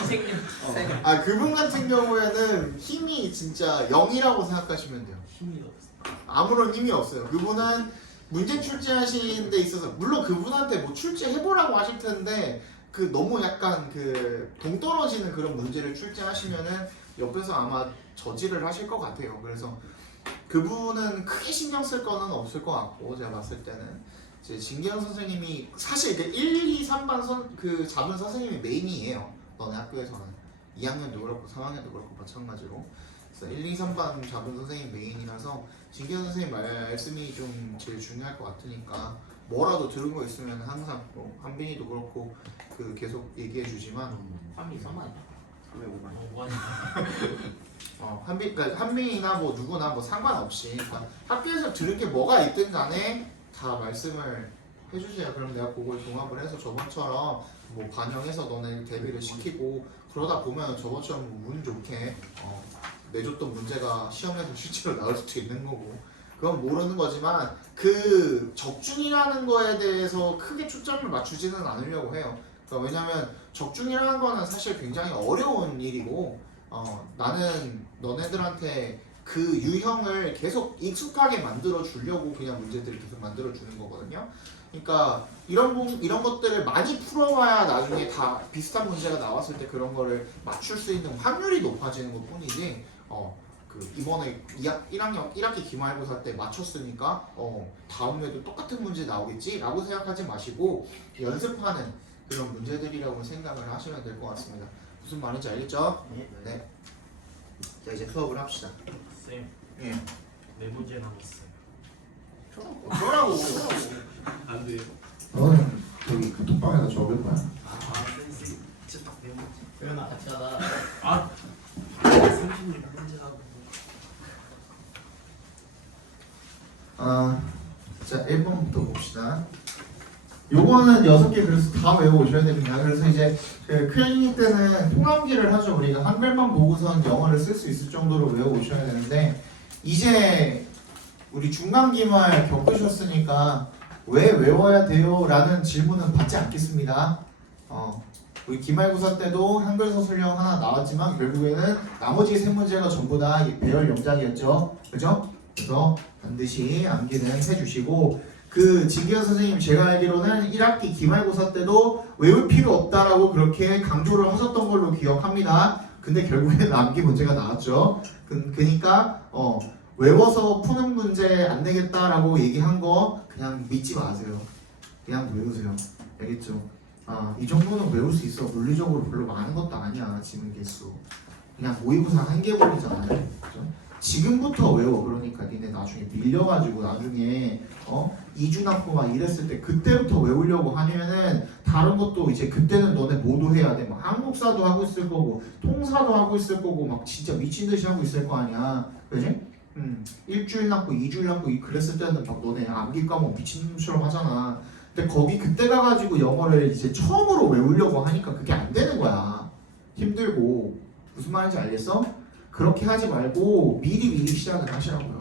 희생력. 아 그분 같은 경우에는 힘이 진짜 0이라고 생각하시면 돼요. 힘이 없어. 아무런 힘이 없어요. 그분은 문제 출제하시는 데 있어서 물론 그분한테 뭐 출제해보라고 하실 텐데 그 너무 약간 그 동떨어지는 그런 문제를 출제하시면은 옆에서 아마 저지를 하실 것 같아요. 그래서 그분은 크게 신경 쓸 거는 없을 것 같고 제가 봤을 때는 이제 진기현 선생님이 사실 그 1, 2, 3반 그 잡은 선생님이 메인이에요. 너네 학교에서는 2학년도 그렇고 3학년도 그렇고 마찬가지로 그래서 1, 2, 3반 잡은 선생님 메인이라서 진기현 선생님 말씀이 좀 제일 중요할 것 같으니까 뭐라도 들은 거 있으면 항상 뭐 한빈이도 그렇고 그 계속 얘기해 주지만 3이 3아니야? 왜 5만? 5아니야? 그러니까 한빈이나 뭐 누구나 뭐 상관없이 그러니까 학교에서 들은 게 뭐가 있든 간에 다 말씀을 해주세요. 그럼 내가 그걸 종합을 해서 저번처럼 뭐 반영해서 너네 대비를 시키고 그러다 보면 저번처럼 운 좋게 내줬던 문제가 시험에서 실제로 나올 수도 있는 거고 그건 모르는 거지만 그 적중이라는 거에 대해서 크게 초점을 맞추지는 않으려고 해요. 그러니까 왜냐면 적중이라는 거는 사실 굉장히 어려운 일이고 나는 너네들한테 그 유형을 계속 익숙하게 만들어 주려고 그냥 문제들을 계속 만들어 주는 거거든요. 그러니까 이런 것들을 많이 풀어봐야 나중에 다 비슷한 문제가 나왔을 때 그런 거를 맞출 수 있는 확률이 높아지는 것 뿐이지 그 이번에 1학기 기말고사 때 맞췄으니까 다음에도 똑같은 문제 나오겠지 라고 생각하지 마시고 연습하는 그런 문제들이라고 생각을 하시면 될 것 같습니다. 무슨 말인지 알겠죠? 네. 자 이제 수업을 합시다. 쌤, 예. 4문제 남았어요. 어쩌라고? 안 돼요? 너는 저기 카톡방에다 적을 거야. 쌤, 진짜 딱 4문제. 그러나 같이 하다. 36문제 하고. 자 1번부터 봅시다. 요거는 6개 그래서 다 외워오셔야 됩니다. 그래서 이제 그 클리닉 때는 통합기를 하죠. 우리가 한글만 보고선 영어를 쓸 수 있을 정도로 외워오셔야 되는데 이제 우리 중간기말 겪으셨으니까 왜 외워야 돼요? 라는 질문은 받지 않겠습니다. 우리 기말고사 때도 한글 서술형 하나 나왔지만 결국에는 나머지 3문제가 전부 다 배열 영작이었죠. 그죠? 그래서 반드시 암기는 해주시고 그 진기현 선생님 제가 알기로는 1학기 기말고사 때도 외울 필요 없다라고 그렇게 강조를 하셨던 걸로 기억합니다. 근데 결국에는 암기 문제가 나왔죠. 그러니까 외워서 푸는 문제 안 되겠다라고 얘기한 거 그냥 믿지 마세요. 그냥 외우세요. 알겠죠? 이 정도는 외울 수 있어. 물리적으로 별로 많은 것도 아니야. 지문 개수. 그냥 모의고사 1개분이잖아요. 그죠? 지금부터 외워. 그러니까 니네 나중에 밀려가지고 나중에 2주 남고 막 이랬을 때 그때부터 외우려고 하면은 다른 것도 이제 그때는 너네 모두 해야 돼. 막 한국사도 하고 있을 거고 통사도 하고 있을 거고 막 진짜 미친 듯이 하고 있을 거 아니야. 그지? 일주일 남고 2주일 남고 그랬을 때는 막 너네 암기 과목 미친놈처럼 하잖아. 근데 거기 그때 가가지고 영어를 이제 처음으로 외우려고 하니까 그게 안 되는 거야. 힘들고. 무슨 말인지 알겠어? 그렇게 하지 말고 미리 시작을 하시라고요.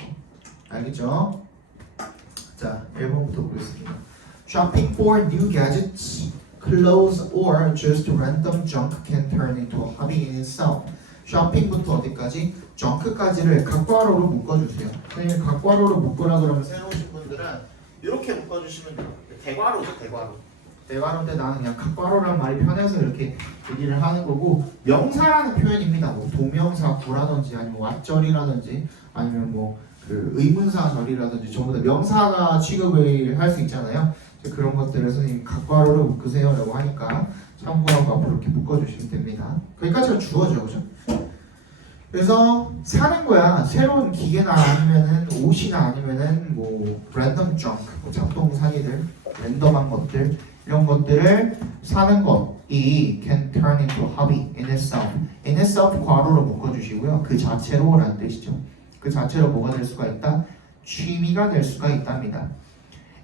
알겠죠? 자, 1번부터 보겠습니다. Shopping for new gadgets, clothes, or just random junk can turn into a hobby in itself. 쇼핑부터 어디까지? 정크까지를 각괄호로 묶어주세요. 선생님 각괄호로 묶으라 그러면 새로우신 분들은 이렇게 묶어주시면 돼요. 대괄호죠, 대괄호. 대괄호인데 나는 그냥 각괄호라는 말이 편해서 이렇게 얘기를 하는 거고 명사라는 표현입니다. 뭐 동명사 구라든지 아니면 왓절이라든지 아니면 뭐 그 의문사절이라든지 전부 다 명사가 취급을 할 수 있잖아요. 그런 것들을 선생님 각괄호로 묶으세요라고 하니까 참고하고 앞으로 이렇게 묶어주시면 됩니다. 거기까지가 주어져, 그죠? 그래서 사는 거야. 새로운 기계나 아니면은 옷이나 아니면은 뭐 랜덤 정크, 뭐 잡동사니들, 랜덤한 것들 이런 것들을 사는 것이 can turn into a hobby in itself. in itself 괄호로 묶어주시고요. 그 자체로라는 뜻이죠. 그 자체로 뭐가 될 수가 있다? 취미가 될 수가 있답니다.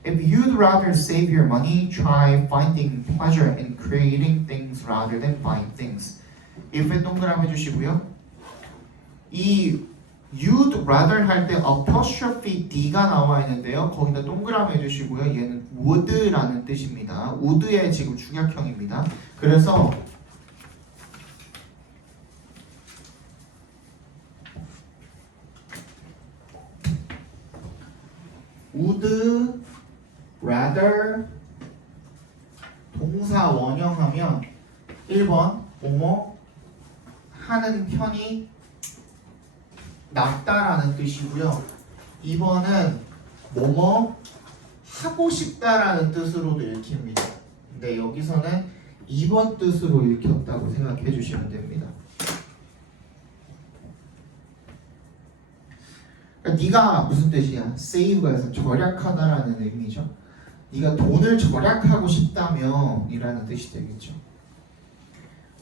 If you'd rather save your money, try finding pleasure in creating things rather than buying things. if에 동그라미 해주시고요. 이 you'd rather 할 때 apostrophe d가 나와 있는데요. 거기다 동그라미 해주시고요. 얘는 would라는 뜻입니다. would의 지금 축약형입니다. 그래서 would rather 동사 원형하면 1번 뭐뭐 하는 편이 낫다라는 뜻이고요. 2번은 뭐뭐 하고 싶다라는 뜻으로도 읽힙니다. 근데 여기서는 2번 뜻으로 읽혔다고 생각해 주시면 됩니다. 그러니까 네가 무슨 뜻이야? save가 해서 절약하다라는 의미죠. 네가 돈을 절약하고 싶다면 이라는 뜻이 되겠죠.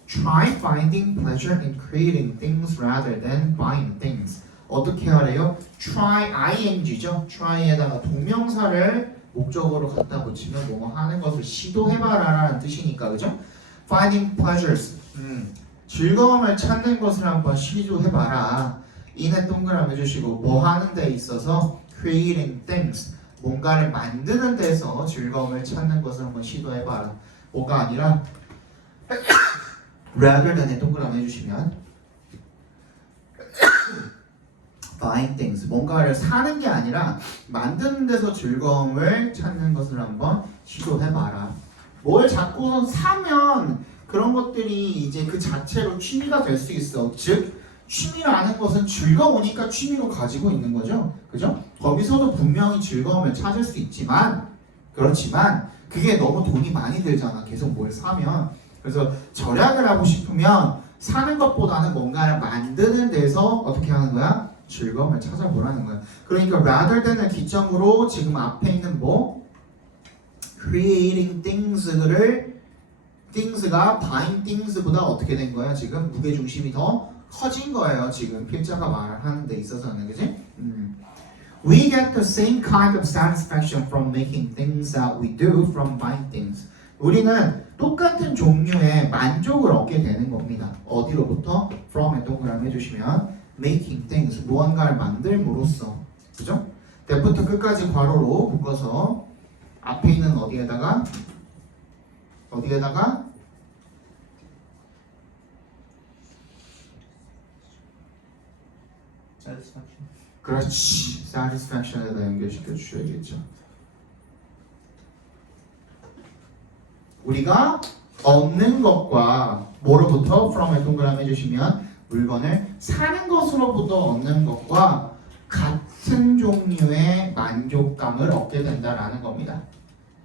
Try finding pleasure in creating things rather than buying things. 어떻게 하래요? Try ing죠. try에다가 동명사를 목적으로 갖다 붙이면 뭐뭐 하는 것을 시도해봐라라는 뜻이니까 그죠? Finding pleasures. 즐거움을 찾는 것을 한번 시도해봐라. 이는 동그라미 해주시고 뭐 하는 데 있어서 creating things. 뭔가를 만드는 데서 즐거움을 찾는 것을 한번 시도해봐라. 뭐가 아니라 rather than에 동그라미 해주시면 buying things. 뭔가를 사는 게 아니라 만드는 데서 즐거움을 찾는 것을 한번 시도해봐라. 뭘 자꾸 사면 그런 것들이 이제 그 자체로 취미가 될 수 있어. 즉 취미라는 것은 즐거우니까 취미로 가지고 있는 거죠. 그죠? 거기서도 분명히 즐거움을 찾을 수 있지만 그렇지만 그게 너무 돈이 많이 들잖아. 계속 뭘 사면. 그래서 절약을 하고 싶으면 사는 것보다는 뭔가를 만드는 데서 어떻게 하는 거야? 즐거움을 찾아보라는 거야. 그러니까 rather than을 기점으로 지금 앞에 있는 뭐 creating things가 buying things보다 어떻게 된 거야? 지금 무게중심이 더 커진 거예요. 지금 필자가 말하는 데 있어서는 그지? We get the same kind of satisfaction from making things that we do from buying things. 우리는 똑같은 종류의 만족을 얻게 되는 겁니다. 어디로부터? from에 동그라미 해주시면 making things, 무언가를 만들므로써. 그죠? 때부터 끝까지 괄호로 묶어서 앞에 있는 어디에다가 satisfaction. 그렇지. satisfaction에다 연결시켜 주셔야겠죠. 우리가 얻는 것과 뭐로부터 from을 동그라미 해주시면 물건을 사는 것으로부터 얻는 것과 같은 종류의 만족감을 얻게 된다라는 겁니다.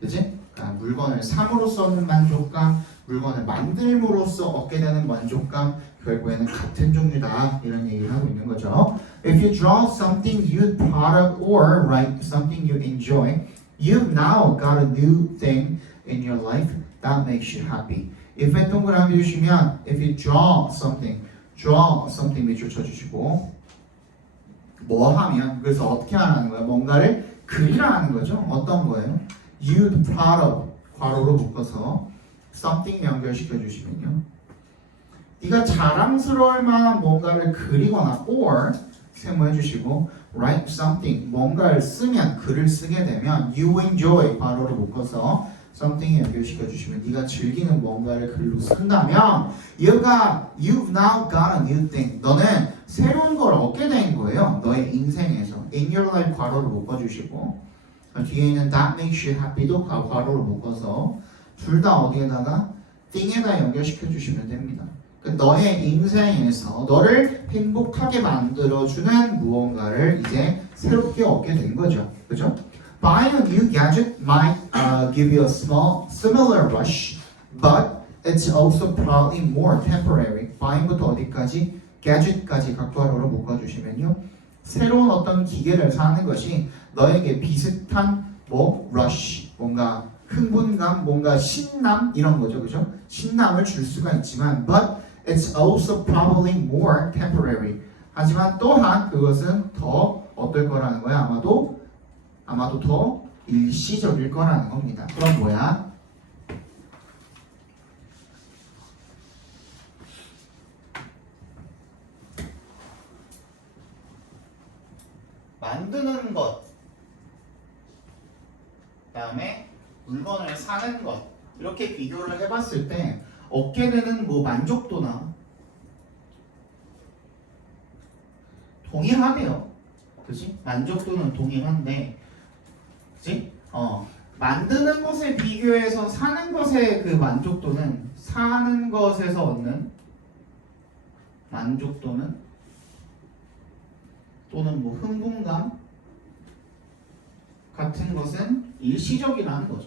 그치? 그러니까 물건을 삼으로써 얻는 만족감, 물건을 만들므로써 얻게 되는 만족감, 결국에는 같은 종류다 이런 얘기를 하고 있는 거죠. If you draw something you're proud of or write something you enjoy, you've now got a new thing in your life that makes you happy. If에 동그라미 주시면 if you draw something 밑줄 쳐주시고 뭐 하면 그래서 어떻게 하라는 거예요? 뭔가를 그리라는 거죠. 어떤 거예요? You'd proud of 괄호로 묶어서 something 연결시켜 주시면요. 네가 자랑스러울 만한 뭔가를 그리거나 or 세모해 주시고 write something 뭔가를 쓰면 글을 쓰게 되면 you enjoy 괄호로 묶어서 something 연결시켜 주시면 네가 즐기는 뭔가를 글로 쓴다면 you've now got a new thing. 너는 새로운 걸 얻게 된 거예요. 너의 인생에서 in your life 괄호로 묶어주시고 뒤에 있는 that makes you happy도 괄호로 묶어서 둘 다 어디에다가 thing에다 연결시켜 주시면 됩니다. 너의 인생에서 너를 행복하게 만들어주는 무언가를 이제 새롭게 얻게 된 거죠. 그죠? Buying a new gadget might give you a small similar rush, but it's also probably more temporary. Buying부터 어디까지? gadget까지 각괄호로 묶어주시면요. 새로운 어떤 기계를 사는 것이 너에게 비슷한 뭐 rush, 뭔가 흥분감, 뭔가 신남 이런 거죠. 그죠? 신남을 줄 수가 있지만 but it's also probably more temporary. 하지만 또한 그것은 더 어떨 거라는 거야? 아마도 더 일시적일 거라는 겁니다. 그럼 뭐야? 만드는 것, 그다음에 물건을 사는 것 이렇게 비교를 해봤을 때 얻게 되는 뭐 만족도나 동일하대요. 그렇지? 만족도는 동일한데 그치? 만드는 것에 비교해서 사는 것의 그 만족도는 사는 것에서 얻는 만족도는 또는 뭐 흥분감 같은 것은 일시적이라는 거죠.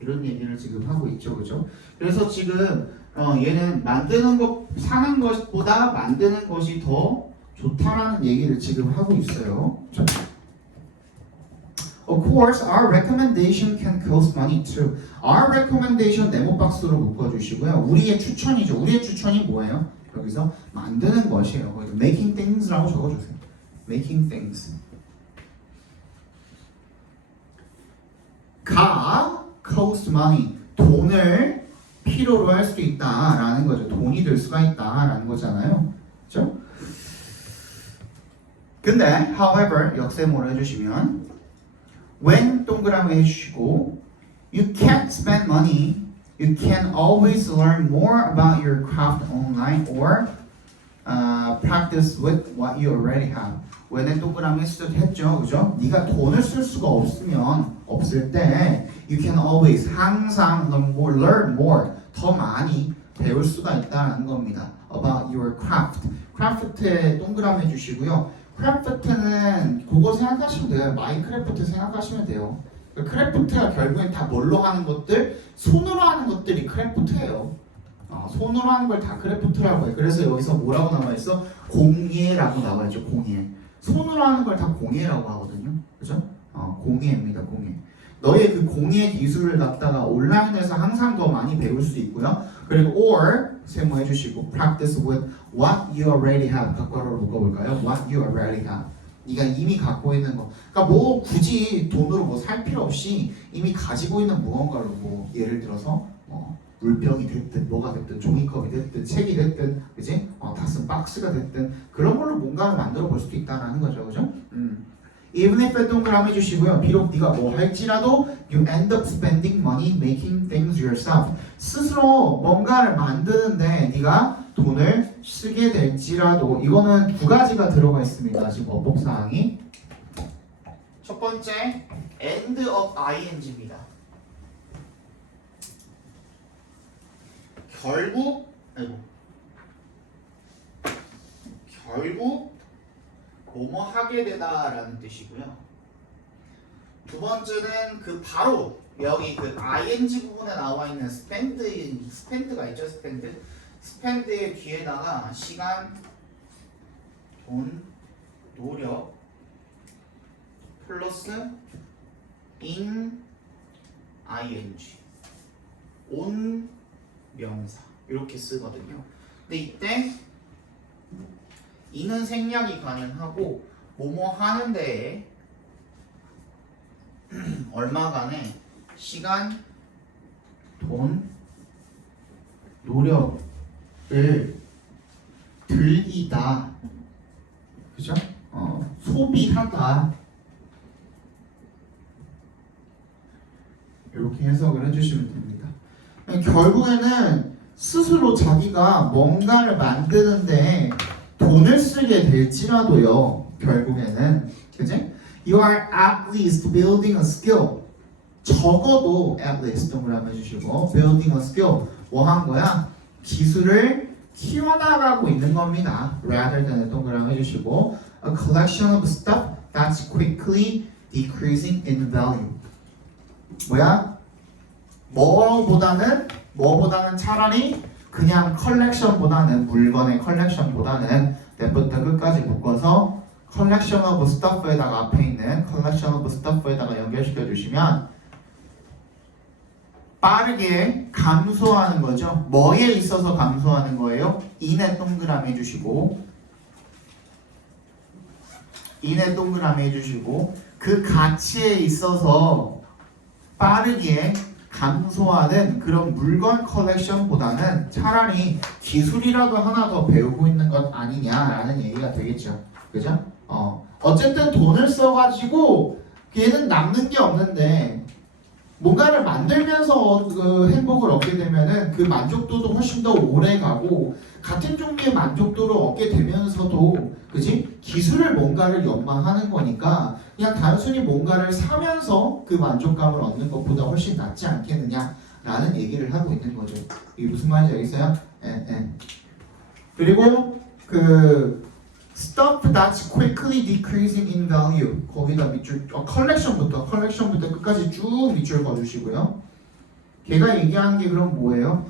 이런 얘기를 지금 하고 있죠, 그죠? 그래서 지금 얘는 만드는 것, 사는 것보다 만드는 것이 더 좋다라는 얘기를 지금 하고 있어요. 자. Of course, our recommendation can cost money too. Our recommendation 네모 박스로 묶어주시고요. 우리의 추천이죠. 우리의 추천이 뭐예요? 여기서 만드는 것이에요. 거기서 making things라고 적어주세요. making things. 가 cost money. 돈을 필요로 할 수 있다라는 거죠. 돈이 될 수가 있다라는 거잖아요. 그렇죠? 근데 however 역세모를 해주시면 when 동그라미 해주시고 you can't spend money, you can always learn more about your craft online or practice with what you already have. when에 동그라미 했죠, 그죠? 네가 돈을 쓸 수가 없을 때 you can always 항상 learn more 더 많이 배울 수가 있다는 겁니다. about your craft. craft에 동그라미 해주시고요. 크래프트는 그거 생각하시면 돼요. 마인크래프트 생각하시면 돼요. 크래프트가 결국엔 다 뭘로 하는 것들? 손으로 하는 것들이 크래프트예요. 손으로 하는 걸 다 크래프트라고 해요. 그래서 여기서 뭐라고 나와있어? 공예라고 나와있죠. 공예. 손으로 하는 걸 다 공예라고 하거든요. 그죠? 공예입니다. 공예. 너의 그 공예 기술을 갖다가 온라인에서 항상 더 많이 배울 수 있고요. 그리고 or 세모해 주시고 practice with what you already have. 각괄호로 묶어볼까요? what you already have. 네가 이미 갖고 있는 거. 그러니까 뭐 굳이 돈으로 뭐 살 필요 없이 이미 가지고 있는 무언가로 뭐 예를 들어서 물병이 됐든 뭐가 됐든 종이컵이 됐든 책이 됐든 그지? 다 쓴 박스가 됐든 그런 걸로 뭔가를 만들어 볼 수도 있다는 거죠, 그죠? Even if 동그라미 해주시고요. 비록 네가 뭐 할지라도 you end up spending money making things yourself. 스스로 뭔가를 만드는데 네가 돈을 쓰게 될지라도 이거는 두 가지가 들어가 있습니다. 지금 어법 사항이 첫 번째 end of ing입니다. 결국 뭐뭐 하게 되다라는 뜻이고요. 두 번째는 그 바로 여기 그 ing 부분에 나와 있는 spend가 있죠. spend의 뒤에다가 시간, 돈, 노력 플러스 in ing 온 명사 이렇게 쓰거든요. 근데 이때 이는 생략이 가능하고 뭐뭐 하는데 얼마간의 시간, 돈, 노력을 들이다, 그죠? 소비하다 이렇게 해석을 해주시면 됩니다. 결국에는 스스로 자기가 뭔가를 만드는데 돈을 쓰게 될지라도요. 결국에는 그지? You are at least building a skill. 적어도 at least 동그라미 해주시고 building a skill 뭐 한 거야? 기술을 키워나가고 있는 겁니다. rather than 동그라미 해주시고 a collection of stuff that's quickly decreasing in value. 뭐야? 뭐보다는 차라리 그냥 컬렉션보다는 물건의 컬렉션보다는 내부터 끝까지 묶어서 collection of stuff에다가 앞에 있는 collection of stuff에다가 연결시켜 주시면 빠르게 감소하는 거죠. 뭐에 있어서 감소하는 거예요? 인에 동그라미 해주시고 인에 동그라미 해주시고 그 가치에 있어서 빠르게 감소하는 그런 물건 컬렉션보다는 차라리 기술이라도 하나 더 배우고 있는 것 아니냐라는 얘기가 되겠죠. 그죠? 어쨌든 돈을 써가지고 얘는 남는 게 없는데 뭔가를 만들면서 그 행복을 얻게 되면은 그 만족도도 훨씬 더 오래 가고 같은 종류의 만족도를 얻게 되면서도 그지? 기술을 뭔가를 연마하는 거니까 그냥 단순히 뭔가를 사면서 그 만족감을 얻는 것보다 훨씬 낫지 않겠느냐라는 얘기를 하고 있는 거죠. 이게 무슨 말인지 알겠어요? 예. 그리고 그 stuff that's quickly decreasing in value 거기다 밑줄 컬렉션부터 끝까지 쭉 밑줄 그어주시고요. 걔가 얘기하는 게 그럼 뭐예요?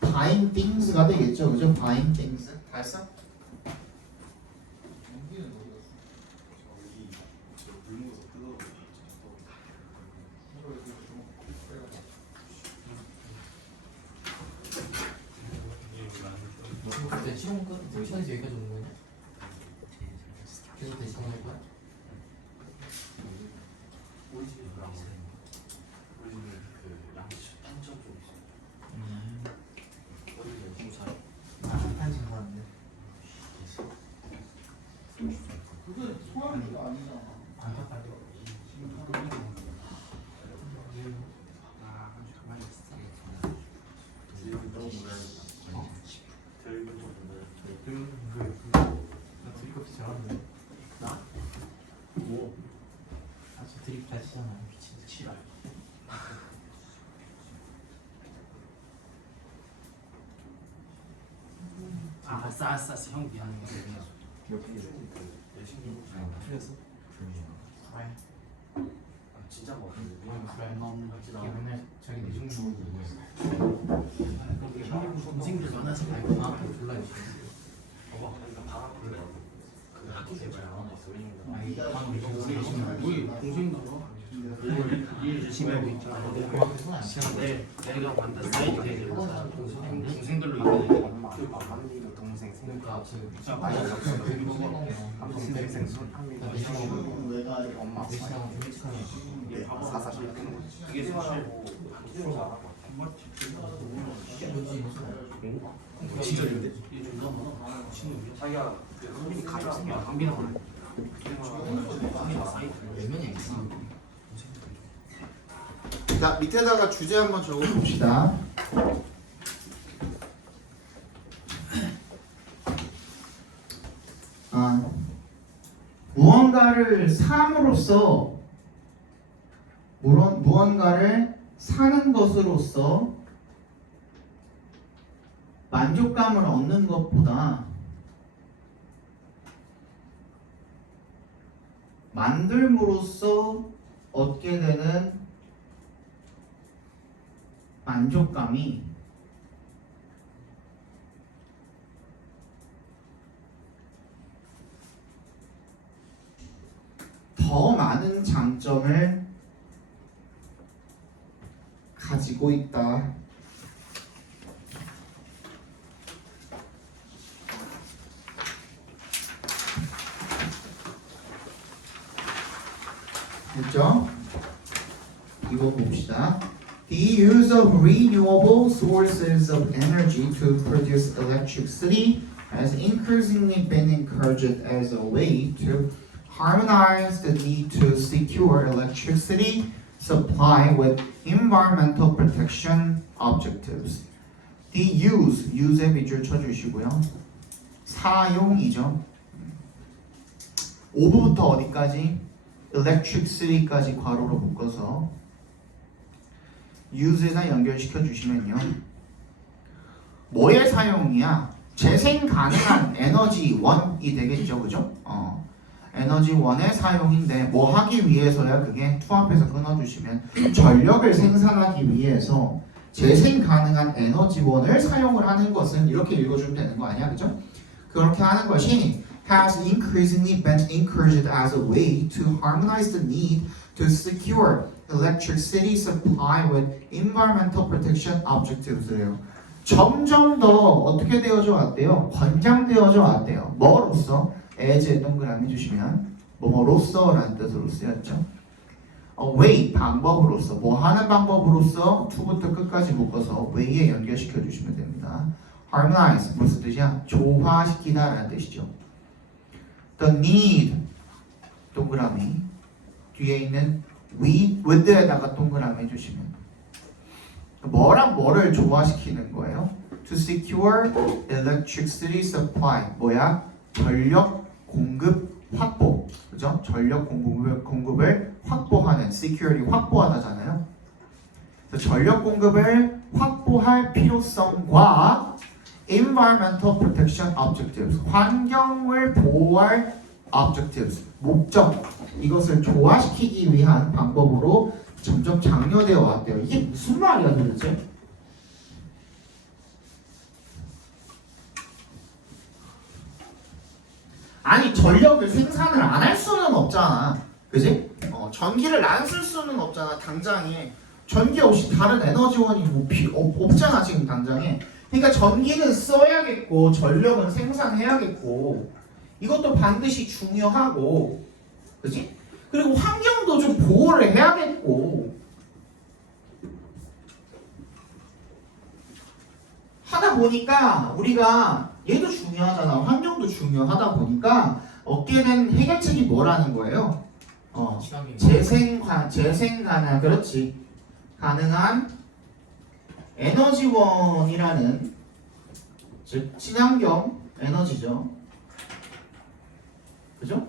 buying things가 되겠죠, 그죠? buying things 다 했어? 그때 시험 끝 시간에서 여기까지 오는 거냐? 계속 대시 할 거야? 우리 집에 그랑 우리 집에 그 양치 한점 쪽 있어. 어디 열심히 살아. 한식 하는데 그게 소화기가 아니잖아. 안 탔다. 나 드립커피 잘하는데. 나? 뭐? 아저 드립 잘 치잖아. 진짜 치라. 알았어 형 미안해. 틀렸어? 왜? 진짜 뭐? 왜? 걔 맨날 자기 내중 주고 동생들 만나서 말고 나한테 불러주시고. 봐봐, 그러니까 바람 불래. 그 학교 대봐야 아니 우리 동생도 열심히 하고 있잖아. 내가 만든 사이트 되게 동생들로 만드는 그 동생 그러니까 진짜 많이 많이 동생 엄마 아빠 이게 사사시 그게 사실고 진짜 근데 이게 존나 많아. 자기가 한빈이 가족 생겨 한빈아 몇 명이 있어? 자, 밑에다가 주제 한번 적어봅시다. 무언가를 삼으로써 무언가를 사는 것으로서 만족감을 얻는 것보다 만들므로써 얻게 되는 만족감이 더 많은 장점을 가지고 있다. 됐죠? 이거 봅시다. The use of renewable sources of energy to produce electricity has increasingly been encouraged as a way to harmonize the need to secure electricity supply with environmental protection objectives. The use에 밑줄 쳐주시고요. 사용이죠. of부터 어디까지? electricity까지 괄호로 묶어서 use에다 연결시켜 주시면요. 뭐의 사용이야? 재생 가능한 에너지원이 되겠죠, 그죠? 에너지원의 사용인데 뭐 하기 위해서야? 그게 투 앞에서 끊어주시면 전력을 생산하기 위해서 재생 가능한 에너지원을 사용을 하는 것은 이렇게 읽어주면 되는 거 아니야, 그죠? 그렇게 하는 것이 has increasingly been encouraged as a way to harmonize the need to secure electricity supply with environmental protection objectives래요. 점점 더 어떻게 되어져 왔대요? 권장되어져 왔대요. 뭐로써? as에 동그라미 주시면 뭐로써라는 뜻으로 쓰였죠. way 방법으로서 뭐 하는 방법으로서 to부터 끝까지 묶어서 way에 연결시켜 주시면 됩니다. harmonize 무슨 뜻이야? 조화시키다 라는 뜻이죠. the need 동그라미 뒤에 있는 with에다가 동그라미 해주시면 뭐랑 뭐를 조화시키는 거예요? To secure electricity supply 뭐야? 전력 공급 확보 그죠? 전력 공급을 확보하는 security 확보하다잖아요. 전력 공급을 확보할 필요성과 environmental protection objectives 환경을 보호할 objectives 목적 이것을 조화시키기 위한 방법으로 점점 장려되어 왔대요. 이게 무슨 말이야 도대체? 아니 전력을 생산을 안 할 수는 없잖아, 그지? 전기를 안 쓸 수는 없잖아 당장에. 전기 없이 다른 에너지원이 뭐 없잖아 지금 당장에. 그러니까 전기는 써야겠고 전력은 생산해야겠고 이것도 반드시 중요하고, 그지? 그리고 환경도 좀 보호를 해야겠고 하다 보니까 우리가 얘도 중요하잖아. 환경도 중요하다 보니까 얻게 된 해결책이 뭐라는 거예요? 재생 가능, 그렇지. 가능한 에너지원이라는 즉 친환경 에너지죠. 그죠?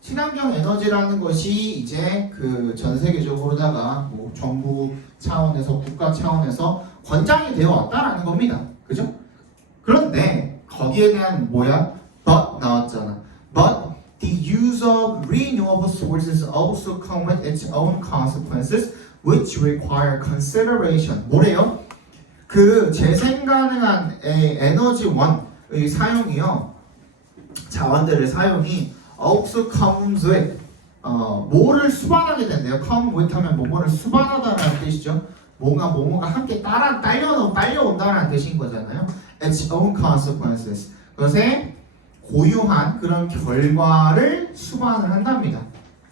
친환경 에너지라는 것이 이제 그 전 세계적으로다가 뭐 정부 차원에서 국가 차원에서 권장이 되어 왔다라는 겁니다. 그죠? 그런데 거기에 대한 뭐야? But 나왔잖아. But the use of renewable sources also come with its own consequences, which require consideration. 뭐래요? 그 재생 가능한 에너지원의 사용이요. 자원들의 사용이 also comes with 뭐를 수반하게 된대요. come with 하면 뭐뭐를 수반하다라는 뜻이죠. 뭐가 함께 딸려온다라는 뜻인 거잖아요. Its own consequences. 그것에 고유한 그런 결과를 수반을 한답니다.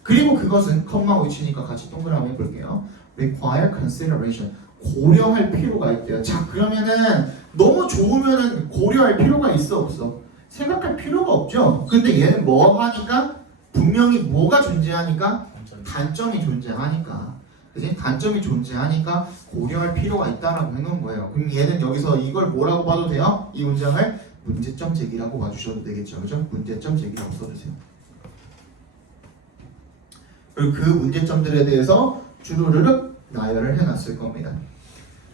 그리고 그것은 컴마 위치니까 같이 동그라미 해볼게요. require consideration. 고려할 필요가 있대요. 자 그러면은 너무 좋으면은 고려할 필요가 있어 없어? 생각할 필요가 없죠. 근데 얘는 뭐 하니까? 분명히 뭐가 존재하니까? 단점이 존재하니까. 그치? 단점이 존재하니까 고려할 필요가 있다라고 해놓은 거예요. 그럼 얘는 여기서 이걸 뭐라고 봐도 돼요? 이 문장을 문제점 제기라고 봐주셔도 되겠죠. 그죠? 문제점 제기라고 써주세요. 그리고 그 문제점들에 대해서 주르륵 나열을 해놨을 겁니다.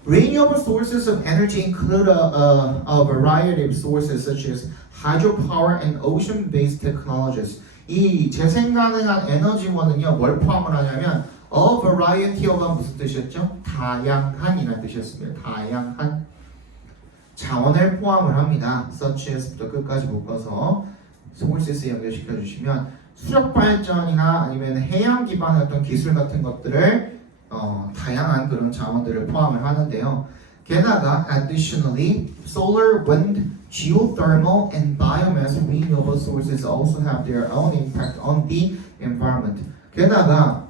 Renewable sources of energy include a variety of sources such as hydropower and ocean-based technologies. 이 재생 가능한 에너지원은요, 뭘 포함을 하냐면 a variety of가 무슨 뜻이었죠? 다양한이라는 뜻이었습니다. 다양한 자원을 포함을 합니다. such as부터 끝까지 묶어서 sources 연결시켜 주시면 수력 발전이나 아니면 해양 기반의 어떤 기술 같은 것들을 다양한 그런 자원들을 포함을 하는데요. 게다가 additionally, solar, wind, geothermal, and biomass renewable sources also have their own impact on the environment. 게다가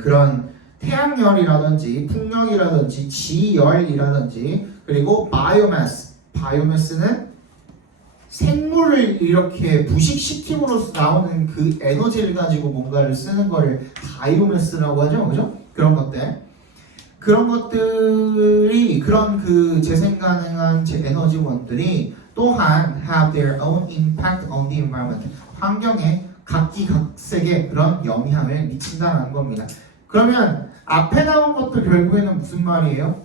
그런 태양열이라든지 풍력이라든지 지열이라든지 그리고 바이오매스는 생물을 이렇게 부식시킴으로써 나오는 그 에너지를 가지고 뭔가를 쓰는 거를 바이오매스라고 하죠, 그죠? 그런 것들이 그런 그 재생 가능한 에너지원들이 또한 have their own impact on the environment. 환경에 각기각색의 그런 영향을 미친다는 겁니다. 그러면 앞에 나온 것도 결국에는 무슨 말이에요?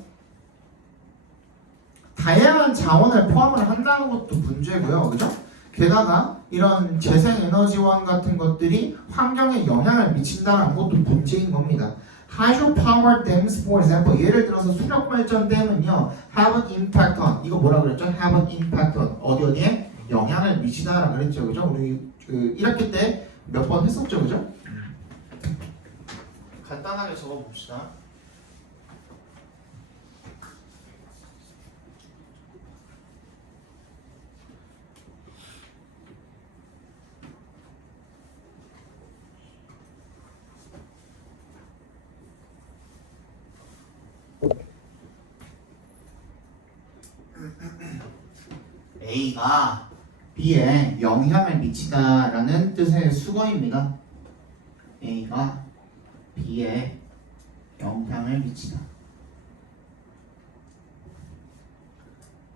다양한 자원을 포함을 한다는 것도 문제고요, 그죠? 게다가 이런 재생에너지원 같은 것들이 환경에 영향을 미친다는 것도 문제인 겁니다. Hydropower dams, for example, 예를 들어서 수력발전댐은요, have an impact on, 이거 뭐라 그랬죠? have an impact on, 어디에 영향을 미치다라 그랬죠, 그죠? 우리 그 1학기 때 몇 번 했었죠, 그죠? 간단하게 적어봅시다. A가 B에 영향을 미치다라는 뜻의 수거입니다. A가 B에 영향을 미치다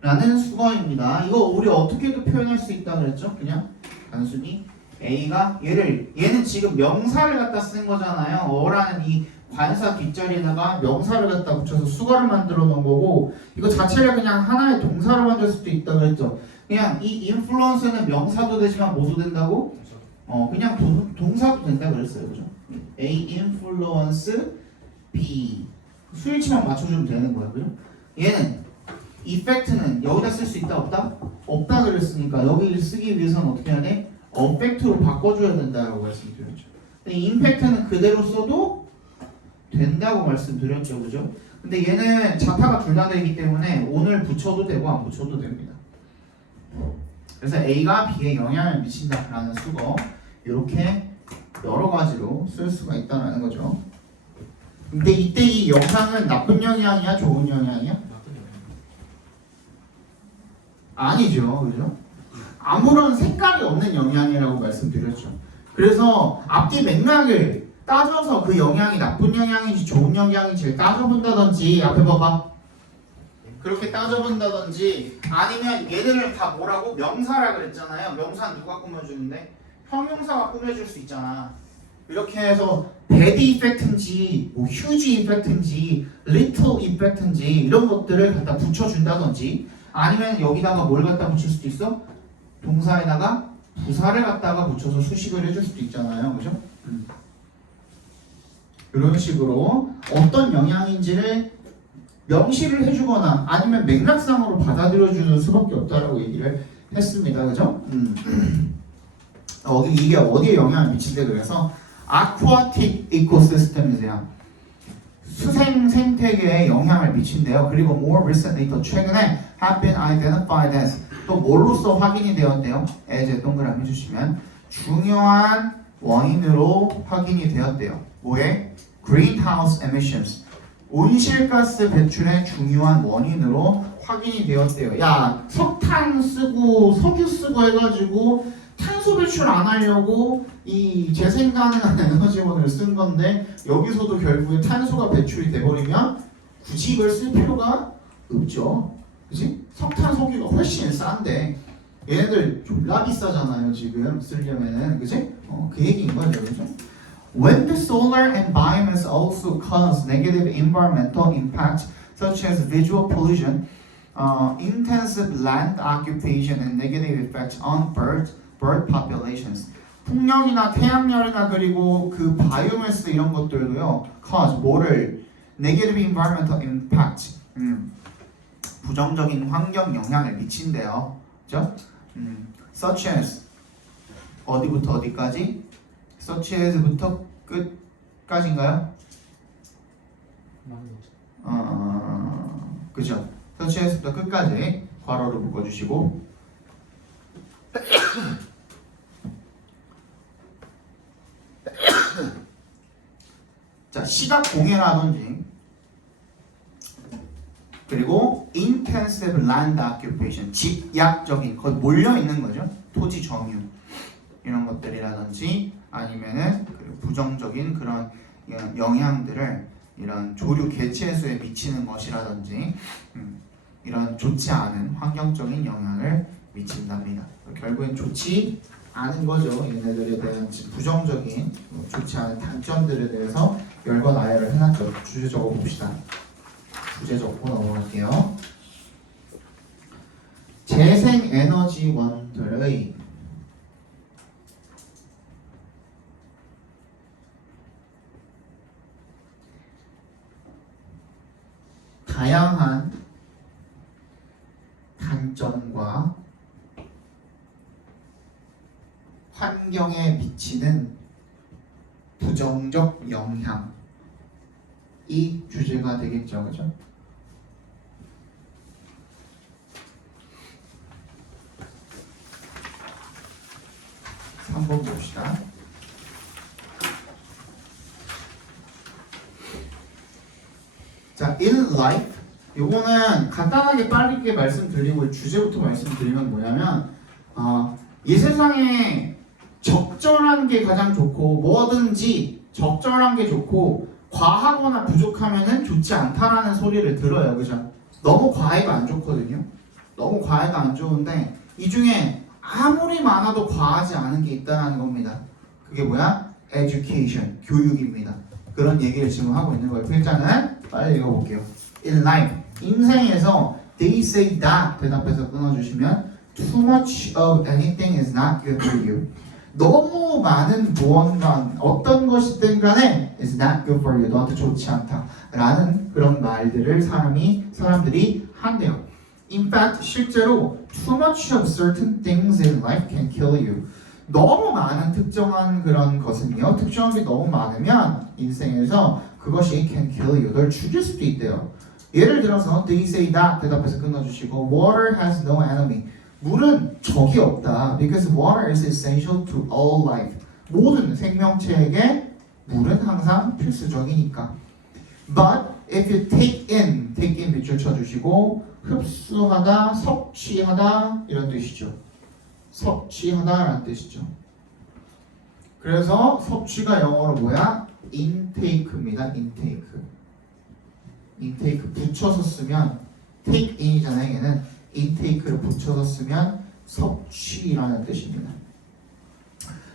라는 수거입니다. 이거 우리 어떻게도 표현할 수 있다 그랬죠? 그냥 단순히 A가 얘는 지금 명사를 갖다 쓴 거잖아요. 어라는 이 관사 뒷자리에다가 명사를 갖다 붙여서 수거를 만들어 놓은 거고, 이거 자체를 그냥 하나의 동사로 만들 수도 있다 그랬죠. 그냥 이 인플루언스는 명사도 되지만 뭐도 된다고? 그냥 동사도 된다 그랬어요. 그죠? A influence B 스위치만 맞춰주면 되는 거야. 그죠? 얘는 effect는 여기다 쓸 수 있다 없다? 없다 그랬으니까 여기 쓰기 위해서는 어떻게 해야 돼? effect로 바꿔줘야 된다라고 말씀드렸죠. 근데 impact는 그대로 써도 된다고 말씀드렸죠. 그죠? 근데 얘는 자타가 둘 다 되기 때문에 오늘 붙여도 되고 안 붙여도 됩니다. 그래서 A가 B에 영향을 미친다라는 수거 이렇게 여러 가지로 쓸 수가 있다는 거죠. 근데 이때 이 영향은 나쁜 영향이야, 좋은 영향이야? 나쁜 영향. 아니죠, 그죠? 아무런 색깔이 없는 영향이라고 말씀드렸죠. 그래서 앞뒤 맥락을 따져서 그 영향이 나쁜 영향인지 좋은 영향인지 따져본다든지, 앞에 봐봐. 그렇게 따져본다든지, 아니면 얘들을 다 뭐라고? 명사라 그랬잖아요. 명사는 누가 꾸며주는데? 형용사가 꾸며줄 수 있잖아. 이렇게 해서 bad effect인지, 뭐 huge effect인지, little effect인지 이런 것들을 갖다 붙여준다든지, 아니면 여기다가 뭘 갖다 붙일 수도 있어? 동사에다가 부사를 갖다가 붙여서 수식을 해줄 수도 있잖아요. 그죠? 이런 식으로 어떤 영향인지를 명시를 해주거나 아니면 맥락상으로 받아들여주는 수밖에 없다라고 얘기를 했습니다. 그죠? 이게 어디에 영향을 미친대? 그래서 aquatic ecosystem이세요. 수생 생태계에 영향을 미친대요. 그리고 more recently, 더 최근에 have been identified as, 또 뭘로써 확인이 되었대요? as 동그라미 해주시면 중요한 원인으로 확인이 되었대요. 뭐에? greenhouse emissions, 온실가스 배출의 중요한 원인으로 확인이 되었대요. 야, 석탄 쓰고 석유 쓰고 해가지고 탄소 배출 안 하려고 이 재생 가능한 에너지원을 쓴 건데, 여기서도 결국에 탄소가 배출이 돼버리면 굳이 이걸 쓸 필요가 없죠. 그치? 석탄 석유가 훨씬 싼데 얘네들 졸라 비싸잖아요 지금 쓰려면은. 그치? 그 얘기인 거죠. 그죠? When the solar environments also cause negative environmental impacts such as visual pollution, intensive land occupation and negative effects on bird populations. 풍력이나 태양열이나 그리고 그 바이오매스 이런 것들도요, cause 뭐를? negative environmental impact, 부정적인 환경 영향을 미친대요. 그죠? such as 어디부터 어디까지? such as부터 끝까지인가요? 그죠? such as부터 끝까지 괄호로 묶어주시고 자, 시각 공해라든지 그리고 intensive land occupation, 집약적인, 거의 몰려있는 거죠. 토지 점유 이런 것들이라든지, 아니면은 부정적인 그런 영향들을 이런 조류 개체수에 미치는 것이라든지, 이런 좋지 않은 환경적인 영향을 미친답니다. 결국엔 좋지 않은 거죠. 얘네들에 대한 부정적인 좋지 않은 단점들에 대해서 열과 나열을 해놨죠. 주제 적어봅시다. 주제 적고 넘어갈게요. 재생에너지원들의 다양한 단점과 환경에 미치는 부정적 영향, 이 주제가 되겠죠. 그죠? 한번 봅시다. 자, in life, 요거는 간단하게 빠르게 말씀드리고 주제부터 말씀드리면 뭐냐면, 이 세상에 적절한 게 가장 좋고 뭐든지 적절한 게 좋고 과하거나 부족하면은 좋지 않다라는 소리를 들어요. 그죠? 너무 과해가 안 좋거든요. 너무 과해가 안 좋은데 이 중에 아무리 많아도 과하지 않은 게 있다는 겁니다. 그게 뭐야? education, 교육입니다. 그런 얘기를 지금 하고 있는 거예요. 글자는 빨리 읽어볼게요. In life, 인생에서 they say that 대답해서 끊어주시면 too much of anything is not good for you. 너무 많은 무언가 어떤 것이든 간에 is not good for you. 너한테 좋지 않다. 라는 그런 말들을 사람들이 한대요. In fact, 실제로 too much of certain things in life can kill you. 너무 많은 특정한 그런 것은요. 특정한 게 너무 많으면 인생에서 그것이 can kill you. 널 죽일 수도 있대요. 예를 들어서 they say that 대답해서 끊어주시고 water has no enemy. 물은 적이 없다. Because water is essential to all life. 모든 생명체에게 물은 항상 필수적이니까. But if you take in 밑줄 쳐주시고 흡수하다, 섭취하다 이런 뜻이죠. 섭취하다라는 뜻이죠. 그래서 섭취가 영어로 뭐야? intake입니다. intake 붙여서 쓰면 take in이잖아요. 얘는 intake를 붙여서 쓰면 섭취라는 뜻입니다.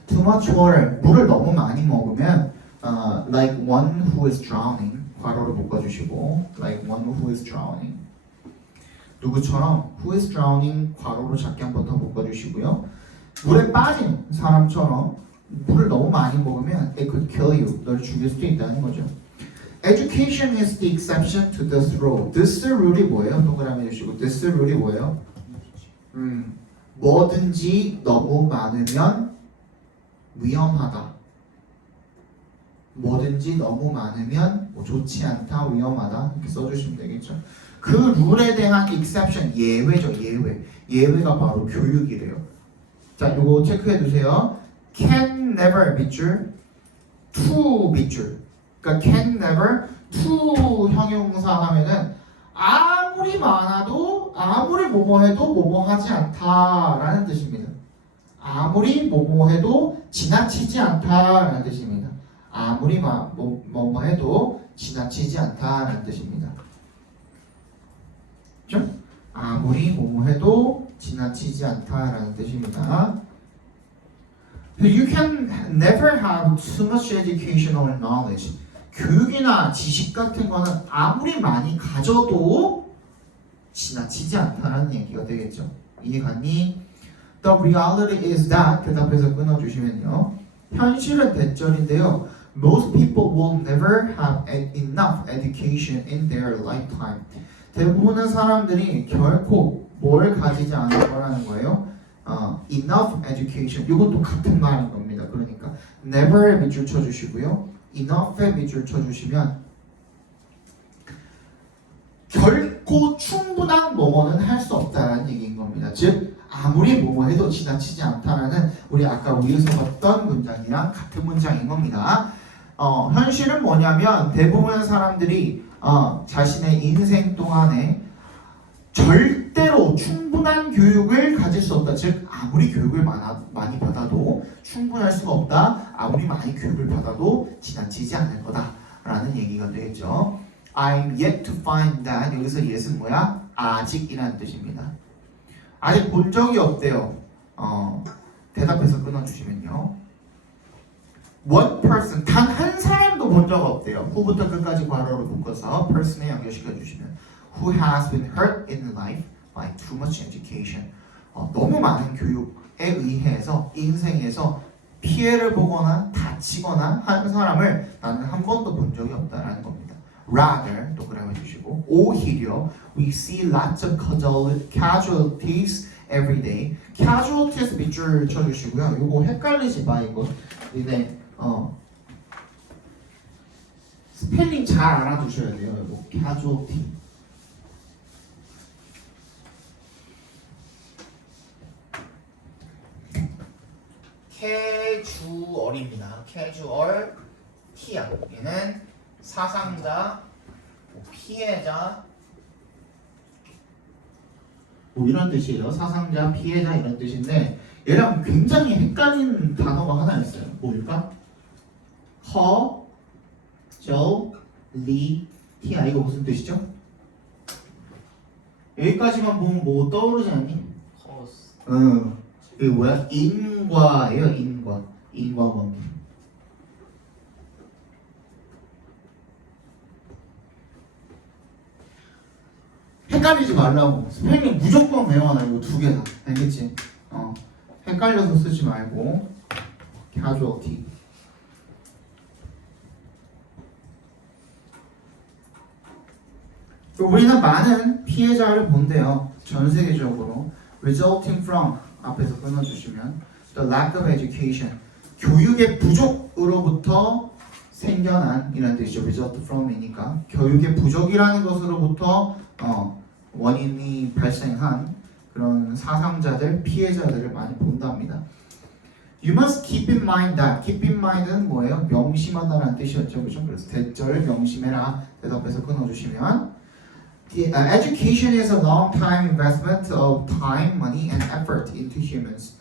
Too much water, 물을 너무 많이 먹으면 like one who is drowning, 괄호를 묶어주시고 like one who is drowning. 누구처럼 who is drowning 괄호로 작게 한 번 더 묶어주시고요. 물에 빠진 사람처럼 물을 너무 많이 먹으면 it could kill you. 널 죽일 수도 있다는 거죠. Education is the exception to this rule. This rule이 뭐예요? 동그라미 해주시고 this rule이 뭐예요? 뭐든지 너무 많으면 위험하다. 뭐든지 너무 많으면 뭐 좋지 않다, 위험하다 이렇게 써주시면 되겠죠. 그 룰에 대한 exception, 예외죠. 예외가 바로 교육이래요. 자, 요거 체크해 두세요. can never 밑줄, to 밑줄. 그러니까 can never, to 형용사 하면은 아무리 많아도 아무리 뭐뭐해도 뭐뭐하지 않다라는 뜻입니다. 아무리 뭐뭐해도 지나치지 않다라는 뜻입니다. 아무리 뭐뭐해도 지나치지 않다라는 뜻입니다. 그렇죠? 아무리 뭐뭐해도 지나치지 않다라는 뜻입니다. You can never have too much educational knowledge. 교육이나 지식 같은 거는 아무리 많이 가져도 지나치지 않다라는 얘기가 되겠죠. 이해갔니? The reality is that 대답해서 끊어주시면요. 현실은 대절인데요. Most people will never have enough education in their lifetime. 대부분의 사람들이 결코 뭘 가지지 않을 거라는 거예요. Enough education. 이것도 같은 말인 겁니다. 그러니까 never에 밑줄 쳐주시고요. enough에 밑줄 쳐주시면 결코 충분한 뭐뭐는 할 수 없다라는 얘기인 겁니다. 즉 아무리 뭐뭐해도 지나치지 않다라는 우리 아까 위에서 봤던 문장이랑 같은 문장인 겁니다. 현실은 뭐냐면 대부분의 사람들이 자신의 인생 동안에 절대로 충분한 교육을 가질 수 없다. 즉 아무리 교육을 많이 받아도 충분할 수가 없다. 아무리 많이 교육을 받아도 지나치지 않을 거다라는 얘기가 되겠죠. I'm yet to find that. 여기서 yet은 뭐야? 아직이라는 뜻입니다. 아직 본 적이 없대요. 대답해서 끊어주시면요. One person, 단 한 사람도 본 적 없대요. 후부터 끝까지 괄호로 묶어서 person에 연결시켜 주시면 Who has been hurt in life by too much education. 너무 많은 교육에 의해서 인생에서 피해를 보거나 다치거나 한 사람을 나는 한 번도 본 적이 없다라는 겁니다. Rather, 동그라미 해주시고 오히려 we see lots of casualties every day. casualties 밑줄 쳐주시고요. 이거 헷갈리지 마 이거. 근데 스펠링 잘 알아두셔야 돼요. 이거 casualty. 캐주얼입니다. 캐주얼 T야. 얘는 사상자, 피해자 뭐 이런 뜻이에요. 사상자, 피해자 이런 뜻인데 얘랑 굉장히 헷갈리는 단어가 하나 있어요. 뭘까? 커저리티야. 이거 무슨 뜻이죠? 여기까지만 보면 뭐 떠오르지 않니? 커스. 이게 뭐야? 인과예요. 인과관계. 헷갈리지 말라고. 스펠링 무조건 외워놔. 이거 두 개 다. 알겠지? 헷갈려서 쓰지 말고. casualty. 우리는 많은 피해자를 본대요. 전 세계적으로. resulting from 앞에서 끊어주시면 the lack of education. 교육의 부족으로부터 생겨난 이라는 뜻이죠. result from이니까 교육의 부족이라는 것으로부터 원인이 발생한 그런 사상자들, 피해자들을 많이 본답니다. You must keep in mind that. keep in mind는 뭐예요? 명심하다라는 뜻이었죠. 그죠? 그래서 대절을 명심해라. 대답해서 끊어주시면 The education is a long time investment of time, money, and effort into humans.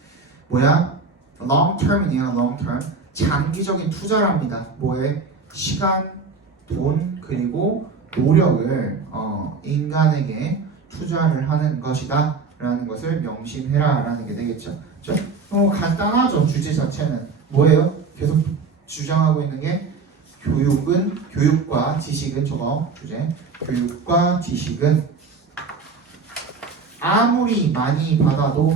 뭐야? long term이네요. long term. 장기적인 투자랍니다. 뭐에? 시간, 돈, 그리고 노력을 인간에게 투자를 하는 것이다 라는 것을 명심해라 라는 게 되겠죠. 그렇죠? 간단하죠. 주제 자체는 뭐예요? 계속 주장하고 있는 게 교육과 지식은 저거 주제. 교육과 지식은 아무리 많이 받아도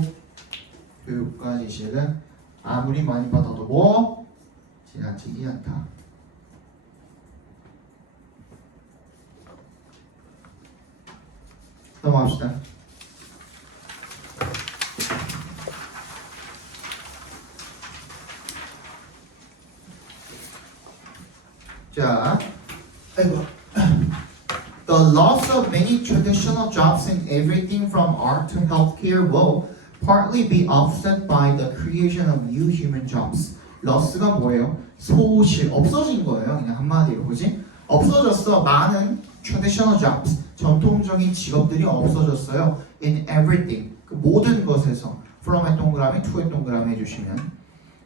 교육과 지식은 아무리 많이 받아도 뭐 지나치지 않다. 넘어갑시다. 자, The loss of many traditional jobs in everything from art to healthcare will partly be offset by the creation of new human jobs. loss가 뭐예요? 소실, 없어진 거예요. 그냥 한마디로, 그지? 없어졌어. 많은 traditional jobs, 전통적인 직업들이 없어졌어요. In everything, 그 모든 것에서. from의 동그라미, to의 동그라미 해주시면